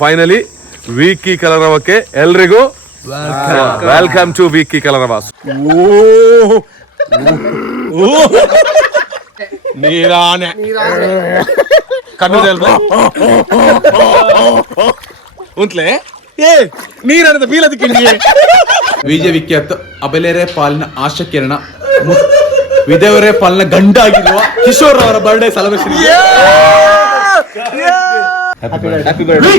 Finally ವೀಕಿ ಕಲರವಕ್ಕೆ ಎಲ್ರಿಗೂ welcome to ವೀಕಿ ಕಲರವ. ನೀರಾನೆ ಉಂಟ್ಲೆ ಏ ನೀರಾನದ ಬೀಳದಕ್ಕೆ ವಿಜಯ ವಿಖ್ಯಾತ ಅಬಲೆರೆ ಪಾಲಿನ ಆಶಕಿರಣ ವಿಧವರೇ ಪಾಲಿನ ಗಂಡ ಆಗಿರುವ ಕಿಶೋರ್ ಅವರ ಬರ್ಡೇ ಸೆಲೆಬ್ರೇಷನ್. ಹ್ಯಾಪಿ ಬರ್ಡೇ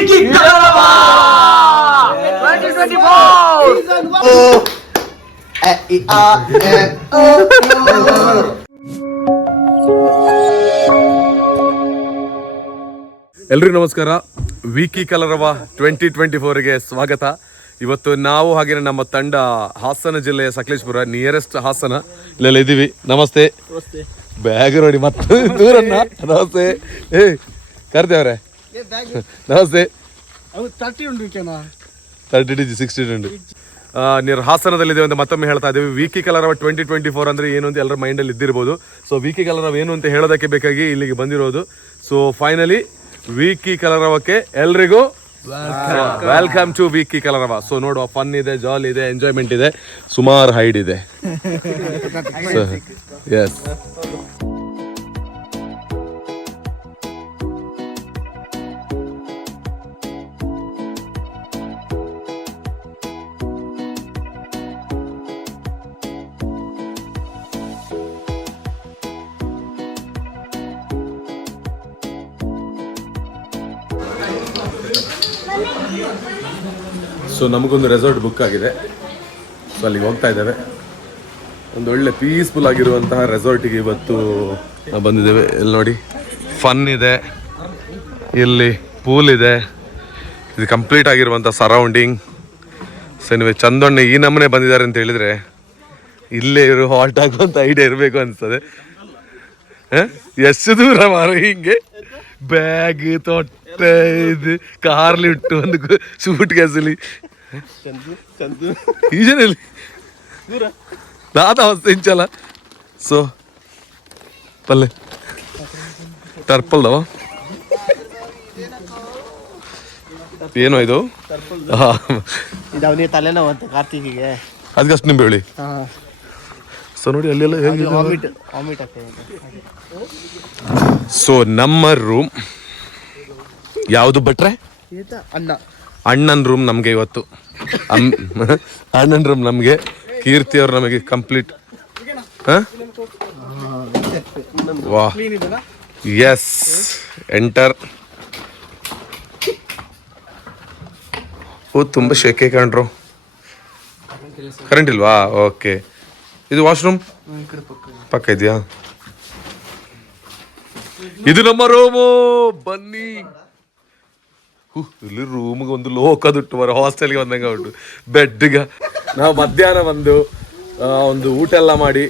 ಎಲ್ರಿಗೂ ನಮಸ್ಕಾರ. ವೀಕಿ ಕಲರವ 2024ಗೆ ಸ್ವಾಗತ. ಇವತ್ತು ನಾವು ಹಾಗೆ ನಮ್ಮ ತಂಡ ಹಾಸನ ಜಿಲ್ಲೆಯ ಸಕಲೇಶ್ಪುರ, ನಿಯರೆಸ್ಟ್ ಹಾಸನ ಇಲ್ಲೆಲ್ಲ ಇದ್ದೀವಿ. ನಮಸ್ತೆ. ಬ್ಯಾಗ್ ನೋಡಿ ಮತ್ತೆ ದೂರನ್ನ. ನಮಸ್ತೆ. ಏ ಕರ್ದೇವ್ರೆ ನಮಸ್ತೆ. 30 60 ಉಂಟು. ನೀರು ಹಾಸನದಲ್ಲಿದೆ ಅಂತ ಮತ್ತೊಮ್ಮೆ ಹೇಳ್ತಾ ಇದ್ದೀವಿ. ವೀಕಿ ಕಲರವ 2024 ಅಂದರೆ ಏನು ಅಂತ ಎಲ್ಲರ ಮೈಂಡಲ್ಲಿ ಇದ್ದಿರ್ಬೋದು. ಸೊ ವೀಕಿ ಕಲರವ ಏನು ಅಂತ ಹೇಳೋದಕ್ಕೆ ಬೇಕಾಗಿ ಇಲ್ಲಿಗೆ ಬಂದಿರೋದು. ಸೊ ಫೈನಲಿ ವೀಕಿ ಕಲರವಕ್ಕೆ ಎಲ್ರಿಗೂ ವೆಲ್ಕಮ್ ಟು ವೀಕಿ ಕಲರವ. ಸೊ ನೋಡುವ, ಫನ್ ಇದೆ, ಜಾಲಿ ಇದೆ, ಎಂಜಾಯ್ಮೆಂಟ್ ಇದೆ, ಸುಮಾರು ಹೈಡ್ ಇದೆ. ಎಸ್, ಸೊ ನಮಗೊಂದು ರೆಸಾರ್ಟ್ ಬುಕ್ ಆಗಿದೆ. ಸೊ ಅಲ್ಲಿಗೆ ಹೋಗ್ತಾ ಇದ್ದೇವೆ. ಒಂದು ಒಳ್ಳೆ ಪೀಸ್ಫುಲ್ ಆಗಿರುವಂತಹ ರೆಸಾರ್ಟಿಗೆ ಇವತ್ತು ಬಂದಿದ್ದೇವೆ. ಇಲ್ಲಿ ನೋಡಿ, ಫನ್ ಇದೆ, ಇಲ್ಲಿ ಪೂಲ್ ಇದೆ, ಇದು ಕಂಪ್ಲೀಟ್ ಆಗಿರುವಂಥ ಸರೌಂಡಿಂಗ್. ಸೊ ನೀವು ಚಂದೊಣ್ಣೆ ಈ ನಮ್ಮನೆ ಬಂದಿದ್ದಾರೆ ಅಂತ ಹೇಳಿದರೆ ಇಲ್ಲೇ ಇರೋ ಹಾಲ್ಟ್ ಆಗುವಂಥ ಐಡಿಯಾ ಇರಬೇಕು ಅನಿಸ್ತದೆ. ಎಷ್ಟು ದೂರ ಮಾರು ಹಿಂಗೆ ಬ್ಯಾಗ್ ತೊಟ್ಟೆ ಇದು ಕಾರ್ಲಿ ಇಟ್ಟು ಒಂದು ಸೂಟ್ ಗ್ಯಾಸಲ್ಲಿ ಈಜನಲ್ಲಿ ದಾದ ಅವಸ್ಥೆ ಇಂಚಲ್ಲ. ಸೊ ಪಲ್ಲೆ ಟರ್ಪಲ್ದವ ಏನೋ ಇದು ತಲೆನೋವು ಅಂತ ಕಾರ್ತಿಕಿಗೆ, ಅದಕ್ಕಷ್ಟು ನಿಂಬೆ ಹೇಳಿ. ಸೊ ನೋಡಿ ಅಲ್ಲೆಲ್ಲ ಹೇಗೆ. ಸೊ ನಮ್ಮ ರೂಮ್ ಯಾವುದು ಭಟ್ರೆ? ಅಣ್ಣನ ರೂಮ್ ನಮಗೆ ಇವತ್ತು. ಅಣ್ಣನ ರೂಮ್ ನಮಗೆ, ಕೀರ್ತಿ ಅವ್ರು ನಮಗೆ ಕಂಪ್ಲೀಟ್. ವಾ, ಎಸ್, ಎಂಟರ್. ಓ ತುಂಬ ಶೆಕೆ ಕಾಣ್ರು. ಕರೆಂಟ್ ಇಲ್ವಾ? ಓಕೆ. ಇದು ವಾಶ್ರೂಮ್ ಪಕ್ಕ ಇದೆಯಾ? ಇದು ನಮ್ಮ ರೂಮು. ಬನ್ನಿ. ಇಲ್ಲಿ ರೂಮ್ಗೆ ಒಂದು ಲೋಕದುಟ್ಟು ಬರೋ ಹಾಸ್ಟೆಲ್ಗೆ ಬಂದಂಗೆ ಉಂಟು. ಬೆಡ್ಗೆ ನಾವು ಮಧ್ಯಾಹ್ನ ಒಂದು ಊಟ ಎಲ್ಲ ಮಾಡಿ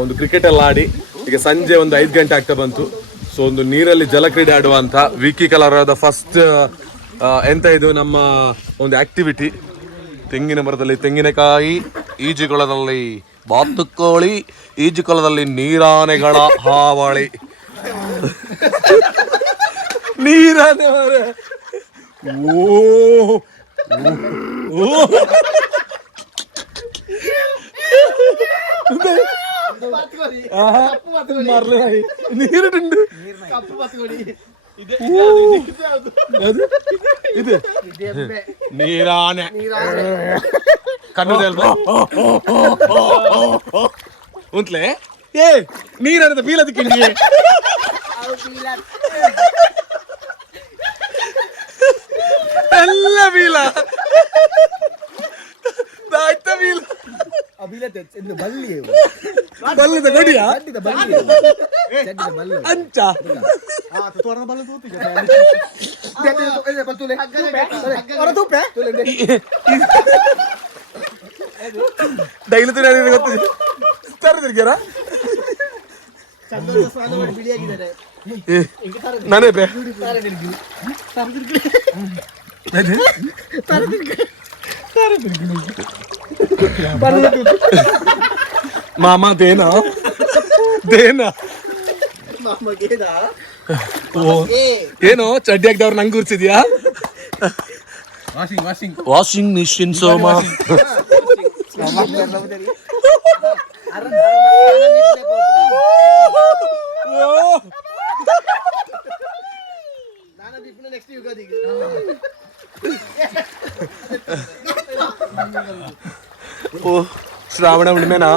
ಒಂದು ಕ್ರಿಕೆಟ್ ಎಲ್ಲ ಆಡಿ ಈಗ ಸಂಜೆ ಒಂದು 5 ಗಂಟೆ ಆಗ್ತಾ ಬಂತು. ಸೊ ಒಂದು ನೀರಲ್ಲಿ ಜಲಕ್ರೀಡೆ ಆಡುವಂಥ ವೀಕಿ ಕಲರವದ ಫಸ್ಟ್ ಎಂತ ಇದು ನಮ್ಮ ಒಂದು ಆಕ್ಟಿವಿಟಿ. ತೆಂಗಿನ ಮರದಲ್ಲಿ ತೆಂಗಿನಕಾಯಿ, ಈಜುಕೊಳದಲ್ಲಿ ಬಾತುಕೋಳಿ, ಈಜುಕೊಳದಲ್ಲಿ ನೀರಾನೆಗಳ ಹಾವಳಿ. ನೀರಾನೆ ಮರ. ನೀರುಂಡು ಇದು ನೀರಾನೆ ಕಣ್ಣು ಉಂಟ್ಲೆ ಏ ನೀರಾನದ ಬೀಳದಕ್ಕೆ ಎಲ್ಲ ಬೀಳ ಆಯ್ತ ಬೀಳ ಬಲ್ಲದ ಗಡಿಯಾ ಅಂಚ ಡೈಲಿ ಗೊತ್ತಿದೆ ತರದಿರ್ಗ್ಯಾರ ನಾನೇ ಬೇ ಮಾಮ ದೇನಾ ದೇನಾ ಏನೋ ಚಡ್ಡಿ ಹಾಕ್ದವ್ರು ನಂಗೆ ಗುರ್ಸಿದ್ಯಾ? ವಾಷಿಂಗ್ ಮಿಷಿನ್ ಸೋಮ. ಓ ಶ್ರಾವಣ ಹುಣ್ಣಿಮೆನಾ?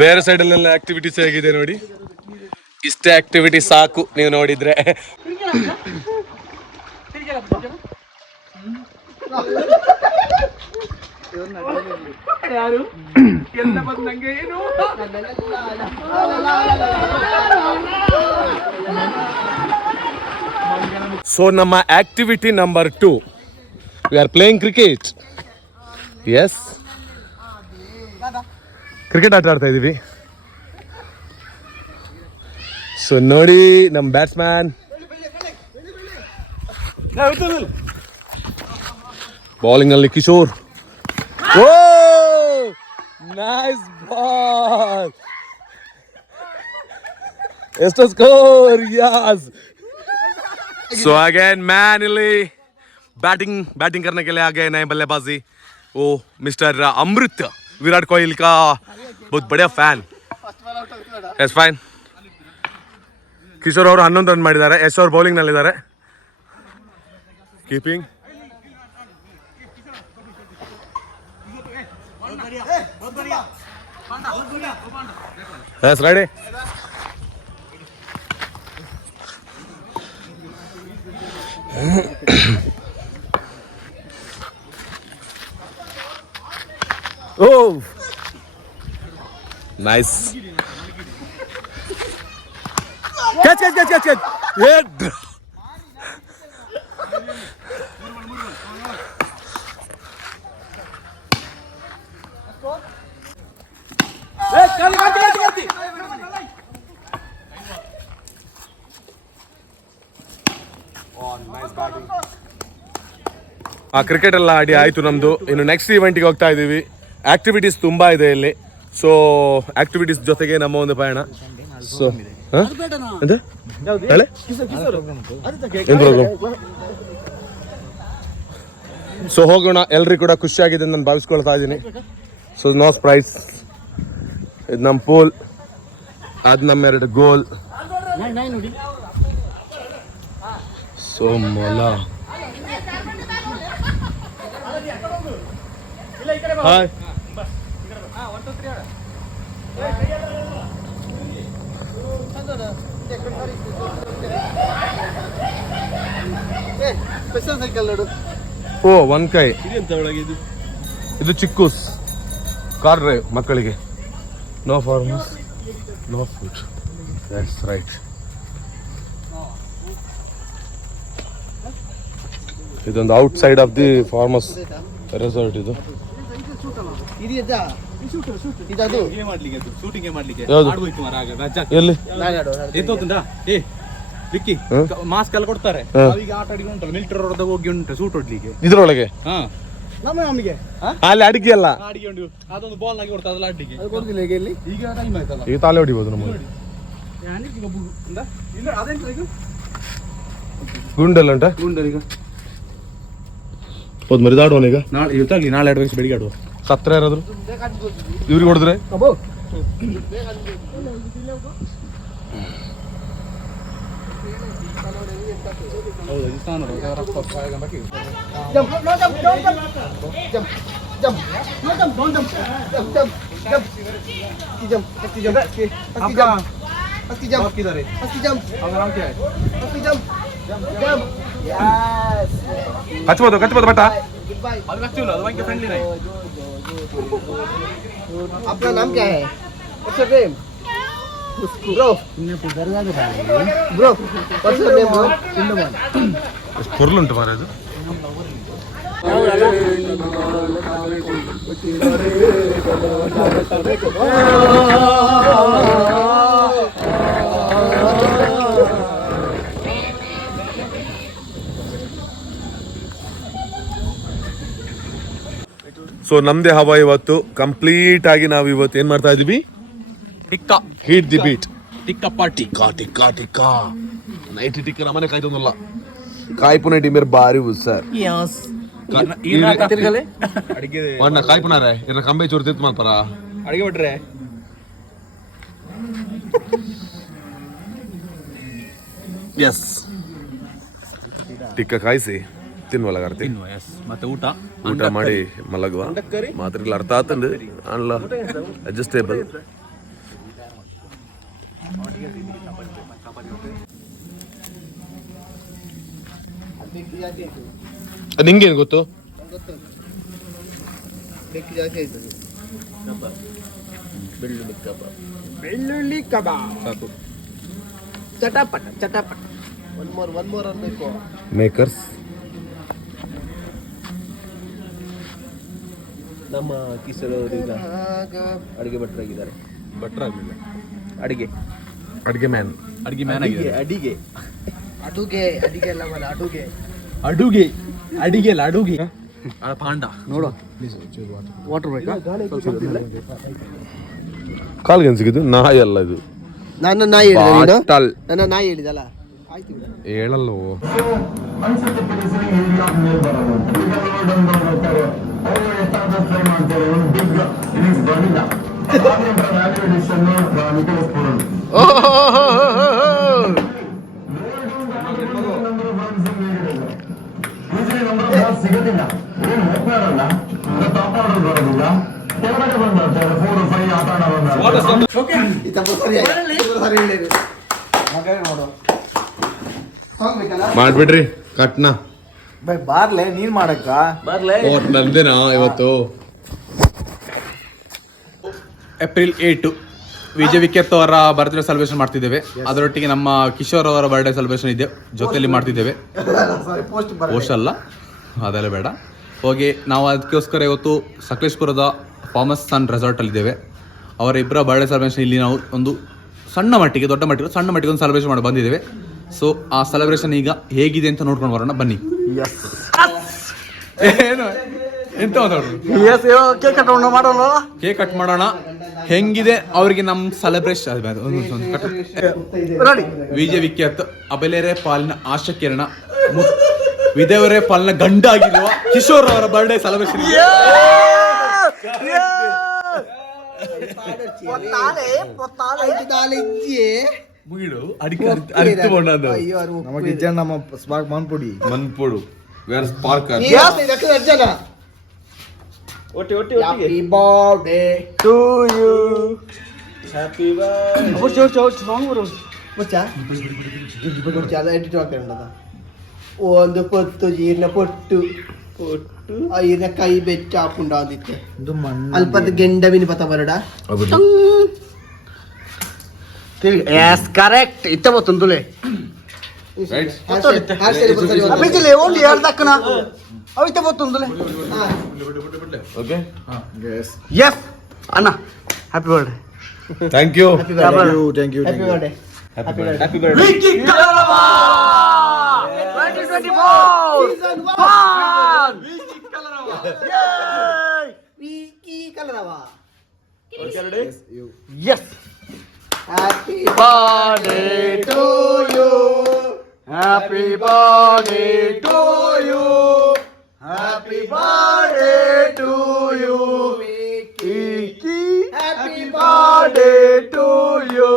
ಬೇರೆ ಸೈಡಲ್ಲೆಲ್ಲ ಆಕ್ಟಿವಿಟೀಸ್ ಹೇಗಿದೆ ನೋಡಿ. ಇಷ್ಟೇ ಆಕ್ಟಿವಿಟಿ ಸಾಕು ನೀವು ನೋಡಿದ್ರೆ. ಸೊ ನಮ್ಮ activity number 2, we are playing cricket. Yes, cricket ಆಟ ಆಡ್ತಾ ಇದೀವಿ. ಸೊ ನೋಡಿ ನಮ್ಮ ಬ್ಯಾಟ್ಸ್ಮ್ಯಾನ್, ಬೌಲಿಂಗ್ ಅಲ್ಲಿ ಕಿಶೋರ್. Oh nice ball. ಎಷ್ಟು score? Yes. So again mainly batting करने के लिए आ गए नए बल्लेबाजी. ओ मिस्टर अमृत, विराट कोहली का बहुत बढ़िया फैन. Yes fine. ಕಿಶೋರ್ ಅವರು 11 ರನ್ ಮಾಡಿದ್ದಾರೆ. ಯಶ್ ಅವರು ಬೌಲಿಂಗ್ ನಲ್ಲಿದ್ದಾರೆ. Keeping yes ready. Oh, nice. Catch. Head. Cricket ಎಲ್ಲ ಆಡಿ ಆಯಿತು ನಮ್ಮದು. ಇನ್ನು ನೆಕ್ಸ್ಟ್ ಇವೆಂಟಿಗೆ ಹೋಗ್ತಾ ಇದ್ದೀವಿ. ಆಕ್ಟಿವಿಟೀಸ್ ತುಂಬ ಇದೆ ಇಲ್ಲಿ. ಸೊ ಆಕ್ಟಿವಿಟೀಸ್ ಜೊತೆಗೆ ನಮ್ಮ ಒಂದು ಪಯಣ. ಸೊ ಸೊ ಹೋಗೋಣ. ಎಲ್ರಿಗೂ ಕೂಡ ಖುಷಿಯಾಗಿದೆ ನಾನು ಭಾವಿಸ್ಕೊಳ್ತಾ ಇದ್ದೀನಿ. So no price. ಇದು ನಮ್ಮ ಪೋಲ್, ಅದು ನಮ್ಮ 2 ಗೋಲ್. ಸೊ ಮೊಲ ಹಾಯ್. ಓ ಒಂದ್ ಕೈ. ಇದು ಚಿಕ್ಕೂಸ್ ಕಾರ್ ಡ್ರೈವ್ ಮಕ್ಕಳಿಗೆ. No farmers no food. That's right. ಇದೊಂದು outside of the farmers resort. ಇದು ಎಲ್ಲಿ ಮಾಸ್ಕ್ ಎಲ್ಲ ಕೊಡ್ತಾರೆ. ಆಟ ಆಡಿ ಉಂಟಲ್ಲ ಮಿಲಿಟರಿ ಅವ್ರದ್ದು ಹೋಗಿ ಉಂಟು ಸೂಟ್ ಹೊಡ್ಲಿಕ್ಕೆ ಇದ್ರೊಳಗೆ. ಅಲ್ಲಿ ಅಡಿಗೆ ಅಲ್ಲ, ಅಡಿಗೆ ಉಂಟು. ಅದೊಂದು ಬಾಲ್ ಆಗಿ ಕೊಡ್ತಾರೆ ಅಲ್ಲ ಅಡಿಗೆ. ಈಗ ಟೈಮ್ ಆಯ್ತಲ್ಲ, ಈಗ ತಾಲೆ ಹೊಡಿಬೋದು ನಮಗೆ. ಗುಂಡೆಲ್ಲ ಉಂಟಾ? ಗುಂಡಲ್ಲಿ ಈಗ ಹೌದು ಮರಿದಾಡುವನ ಈಗ. ನಾಳೆ ಇವತ್ತಾಗಲಿ, ನಾಳೆ 2 ವರ್ಷ ಬೆಳಿಗ್ಗೆ ಆಡುವ. ಸತ್ರ ಯಾರಾದ್ರು ಇವ್ರಿಗೆ ಹೊಡೆದ್ರೆ ಹಚ್ಬೋದು ಬಟ್ಟ. आपका नाम क्या है? What's your name? Bro. Bro. What's your name, bro? ಪೊರ್ಲುಂಟು ಮಾರ ಅದು. ಸೊ ನಮ್ದೇ ಹವಾ ಇವತ್ತು ಕಂಪ್ಲೀಟ್ ಆಗಿ ನಾವು ಇವತ್ತು ಏನ್ ಮಾಡ್ತಾ ಇದೀವಿ, tikka heat the beat. Tikka party tikka night tikka ನಮ್ಮನೆ ಕಾಯ್ತೊಂದಲ್ಲ ಕಾಯ್ಪುನ ಮೇರೆ ಬಾರಿ ಸರ್ ಅಣ್ಣ ಕಾಯ್ಪುನಾರೆ ಇನ್ನ ಕಂಬೆ ಚೂರು ತಿರ್ತು ಮಾಡ್ತಾರ ಅಡಿಗೆ ಬಿಟ್ರೆ ಎಸ್ ಟಿಕ್ಕ ಕಾಯಿಸಿ ತಿನ್ವಲ್ಲ ಕಾರ್ತಿ ಮತ್ತೆ ಊಟ ಮಾಡಿ ಮಲಗುವ ಮಾತ್ರ ಇಲ್ಲ ಅರ್ಥ ಆತಂದು ಅಲ್ಲ ಅಡ್ಜಸ್ಟೇಬಲ್. ನಿಂಗೇನು ಗೊತ್ತು? ಬೆಳ್ಳುಳ್ಳಿ ಕಬಾಬ್ ಸಾಕು. ಚಟಾಪಟ ಚಟಾಪಟ. ಒನ್ ಮೋರ್ ಅನ್ಬೇಕು. ಮೇಕರ್ಸ್ ನಮ್ಮ ಕಿಶೋರವರೀಗ ಅಡಿಗೆ ಭಟ್ರಾಗಿದ್ದಾರೆ. ಭಟ್ರಾಗಲಿಲ್ಲ, ಅಡಿಗೆ ಅಡ್ಗೆ ಮ್ಯಾನ್ ಆಗಿದೆ. ಅಡಿಗೆ ಅಲ್ಲ ಮಲ್ಲ ಅಡುಗೆ ಅಡಿಗೆ ಅಲ್ಲ ಅಡುಗೆ ಪಾಂಡ ನೋಡು. ವಾಟರ್ ಬೇಕಾ? ಕಾಲ್ಗೆ ಸಿಗಿದ್ದು ನಾಯಿ ಅಲ್ಲ ಇದು. ನನ್ನ ನಾಯಿ ಹೇಳಿದ ಬಾಟಲ್. ನನ್ನ ನಾಯಿ ಹೇಳಿದಲ್ಲ. ಆಯ್ತು ಬಿಡ. ಹೇಳಲ್ಲೋ ಮಾಡ್ಬಿಡ್ರಿ ಕಟ್ನ ಬಾರ್ಲೆ ನೀನ್ ಮಾಡಕ್ಕ ಬಾರ್ಲೆ ನಂದೇನಾ ಇವತ್ತು. ಏಪ್ರಿಲ್ 8 ವಿಜಯ್ ವಿಖ್ಯಾತ್ ಅವರ ಬರ್ತ್ಡೇ ಸೆಲೆಬ್ರೇಷನ್ ಮಾಡ್ತಿದ್ದೇವೆ. ಅದರೊಟ್ಟಿಗೆ ನಮ್ಮ ಕಿಶೋರ್ ಅವರ ಬರ್ತ್ಡೇ ಸೆಲೆಬ್ರೇಷನ್ ಇದೆ, ಜೊತೆಯಲ್ಲಿ ಮಾಡ್ತಿದ್ದೇವೆ. ಪೋಸ್ಟ್ ಅಲ್ಲ, ಅದೆಲ್ಲ ಬೇಡ. ಹೋಗಿ ನಾವು ಅದಕ್ಕೋಸ್ಕರ ಇವತ್ತು ಸಕಲೇಶ್ಪುರದ ಫಾರ್ಮಸ್ ಸನ್ ರೆಸಾರ್ಟಲ್ಲಿದ್ದೇವೆ. ಅವರ ಇಬ್ಬರ ಬರ್ತ್ಡೇ ಸೆಲೆಬ್ರೇಷನ್ ಇಲ್ಲಿ ನಾವು ಒಂದು ಸಣ್ಣ ಮಟ್ಟಿಗೆ ಒಂದು ಸೆಲೆಬ್ರೇಷನ್ ಮಾಡಿ ಬಂದಿದ್ದೇವೆ. ಸೊ ಆ ಸೆಲೆಬ್ರೇಷನ್ ಈಗ ಹೇಗಿದೆ ಅಂತ ನೋಡ್ಕೊಂಡು ಬರೋಣ ಬನ್ನಿ. ಏನು ಎಂತ ಕೇಕ್ ಕಟ್ ಮಾಡೋಣ. ಹೆಂಗಿದೆ ಅವರಿಗೆ ನಮ್ಮ ಸೆಲೆಬ್ರೇಷನ್. ವಿಜಯ್ ವಿಖ್ಯಾತ್ ಅಬೆಲೆರೆ ಪಾಲಿನ ಆಶಕಿರಣ ವಿದೇವರೇ ಪಾಲಿನ ಗಂಡ ಆಗಿರುವ ಕಿಶೋರ್ ಅವರ ಬರ್ಡೇ ಸೆಲೆಬ್ರೇಷನ್. ಮುಗಿಡು ಅಡಿಕೆ ಅರಿತು ಕೊಂಡದ್ದು ನಮಗೆ ನಮ್ಮ ಸ್ಪಾರ್ಕ್ ಮನ್ಪುಡಿ ಮನ್ಪುಡು ವೇರ್ ಸ್ಪಾರ್ಕರ್. Happy birthday to you. Happy birthday. ಒಂದು ಪೊತ್ತು ಜೀರ್ಣ ಪೊಟ್ಟು ಈರ್ನ ಕೈ ಬೆಚ್ಚ ಹಾಕೊಂಡಾದಿತ್ತೆ ಅಲ್ಪದ ಗೆಂಡವಿನ ಪತ ಬರಡ. ಎಸ್ ಕರೆಕ್ಟ್ ಇತ್ತ ಬತ್ತುಂದುಲೆ ಅಭಿಜಿಲೆ ಓನ್ಲಿ ಹೇಳ್ದಕ್ಕನ ಅವಿತ ಬತ್ತುಂದುಲೆ. ಓಕೆ ಎಸ್ ಅಣ್ಣ happy birthday. Thank you happy birthday. Happy birthday. Vicky Kalarava 2024 season 1 Vicky Kalarava. Yes happy birthday to you. Happy birthday to you. Happy birthday to you Vicky. Happy birthday to you.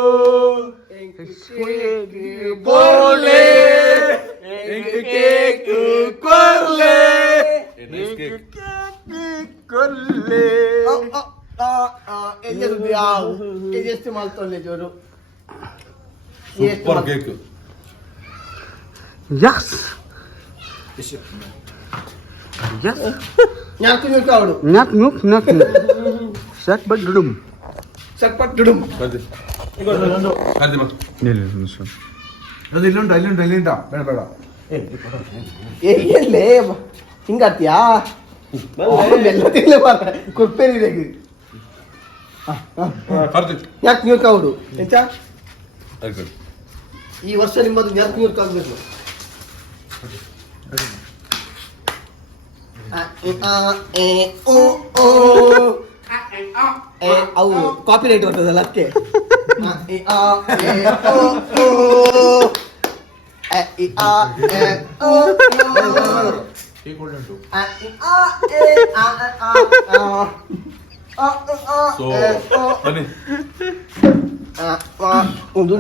ಬೋಲೆ cake ಕೊರ್ಲೆ ಕೊರ್ಲೆ ಎಷ್ಟು ಮಾಡ್ತೊಳ್ಳೆ ಜೋರು. Super cake. ಯಸ್ ಯಸ್ ನಾಲ್ಕು ನುಕ್ ಅವಳು ನಾಲ್ಕು ಸಟ್ but ಡುಡುಮ್ ಇಲ್ಲಿಂಟ ಬೇಡ ಬೇಡ ಎಲ್ಲೇ ಹಿಂಗಾತ್ಯಾ ಬೆಲ್ಲ ತಿನ್ಲೆ ಕುರ್ಪೇರಿ ಯಾಕೆ ನ್ಯೂರ್ಕ ಅವಡು ಎಂಚ ಈ ವರ್ಷ ನಿಮ್ಮದು ಯಾಕೆ ನ್ಯೂರ್ಕ ಆಗ್ಬೇಕು. ಅವು ಕಾಪಿ ರೈಟ್ ಬರ್ತದಲ್ಲ ಅದಕ್ಕೆ ಬನ್ನಿ. ಒಂದು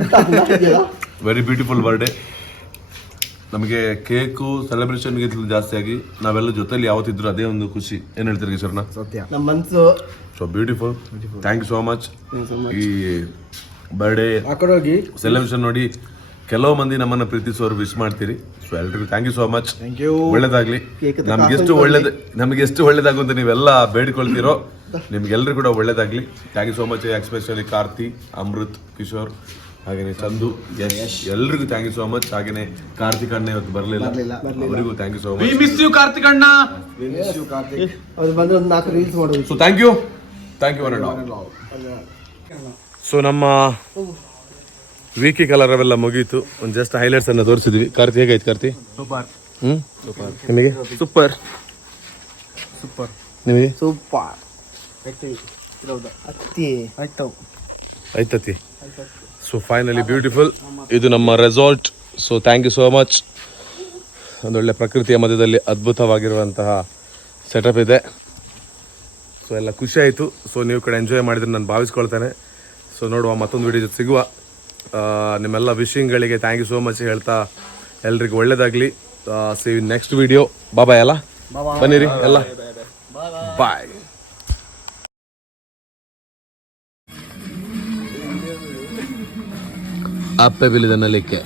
ವೆರಿ ಬ್ಯೂಟಿಫುಲ್ ಬರ್ಡೇ. ನಮಗೆ ಕೇಕು ಸೆಲೆಬ್ರೇಷನ್ಗೆ ಜಾಸ್ತಿ ಆಗಿ ನಾವೆಲ್ಲ ಜೊತೆಲಿ ಯಾವತ್ತಿದ್ರು ಅದೇ ಒಂದು ಖುಷಿ. ಏನ್ ಹೇಳ್ತೀರಿ ಕಿಶೋರ್ನ? ಸತ್ಯ. ನಮ್ಮ ಮನಸ್ಸು so beautiful. Thank you so much. ಈ ಬರ್ಡೇ ಹೋಗಿ ಸೆಲೆಬ್ರೇಷನ್ ನೋಡಿ ಕೆಲವು ಮಂದಿ ನಮ್ಮನ್ನ ಪ್ರೀತಿಸೋರು ವಿಶ್ ಮಾಡ್ತೀರಿ. ಸೊ ಎಲ್ರಿಗೂ ಥ್ಯಾಂಕ್ ಯು ಸೋ ಮಚ್. ಒಳ್ಳೇದಾಗ್ಲಿ. ನಮ್ಗೆಷ್ಟು ಒಳ್ಳೇದಾಗುವಂತ ನೀವೆಲ್ಲ ಬೇಡಿಕೊಳ್ತೀರೋ ನಿಮ್ಗೆಲ್ರಿಗೂ ಕೂಡ ಒಳ್ಳೇದಾಗ್ಲಿ. Thank you so much. Especially Karthi, Amrit, Kishore, ಹಾಗೇನೆ ಚಂದು, ಯಶ್, ಎಲ್ರಿಗೂ ಥ್ಯಾಂಕ್ ಯು ಸೋ ಮಚ್. ಹಾಗೇನೆ ಕಾರ್ತಿಕ್ ಅಣ್ಣ ಇವತ್ತು ಬರಲಿಲ್ಲ, ಅವರಿಗೂ thank you so much. Miss you Karthik ಅಣ್ಣ. ಅವ್ರು ಬಂದ್ರೆ ಒಂದು 4 ರೀಲ್ಸ್ ಮಾಡೋದು. So thank you one and all. So ನಮ್ಮ ವೀಕಿ ಕಲರ್ ಅವೆಲ್ಲ ಮುಗೀತು. ಒಂದು ಜಸ್ಟ್ ಹೈಲೈಟ್ಸ್ ಅನ್ನ ತೋರಿಸಿದ್ವಿ. ಕಾರ್ತಿ ಹೇಗಾಯ್ತು ಕಾರ್ತಿ? ಸೂಪರ್. ನಿಮಗೆ? ಸೂಪರ್ ನಿಮಗೆ? ಸೂಪರ್ ಆಯ್ತತಿ. So finally beautiful. ಇದು ನಮ್ಮ resort. So thank you so much. ಒಂದೊಳ್ಳೆ ಪ್ರಕೃತಿಯ ಮಧ್ಯದಲ್ಲಿ ಅದ್ಭುತವಾಗಿರುವಂತಹ ಸೆಟಪ್ ಇದೆ. ಸೊ ಎಲ್ಲ ಖುಷಿ ಆಯಿತು. ಸೊ ನೀವು ಕಡೆ ಎಂಜಾಯ್ ಮಾಡಿದ್ರೆ ನಾನು ಭಾವಿಸ್ಕೊಳ್ತೇನೆ. ಸೊ ನೋಡುವ ಮತ್ತೊಂದು ವಿಡಿಯೋ ಜೊತೆ ಸಿಗುವ. ನಿಮ್ಮೆಲ್ಲ ವಿಶಿಂಗ್ಗಳಿಗೆ ಥ್ಯಾಂಕ್ ಯು ಸೋ ಮಚ್ ಹೇಳ್ತಾ ಎಲ್ರಿಗೂ ಒಳ್ಳೇದಾಗಲಿ. C next video. ಬಾಯ್ ಅಲ್ಲ, ಬನ್ನಿರಿ ಎಲ್ಲ, ಬಾಯ್. ಅಪ್ಪೆ ಬಿಲಿದ ನಲಿಕೆ.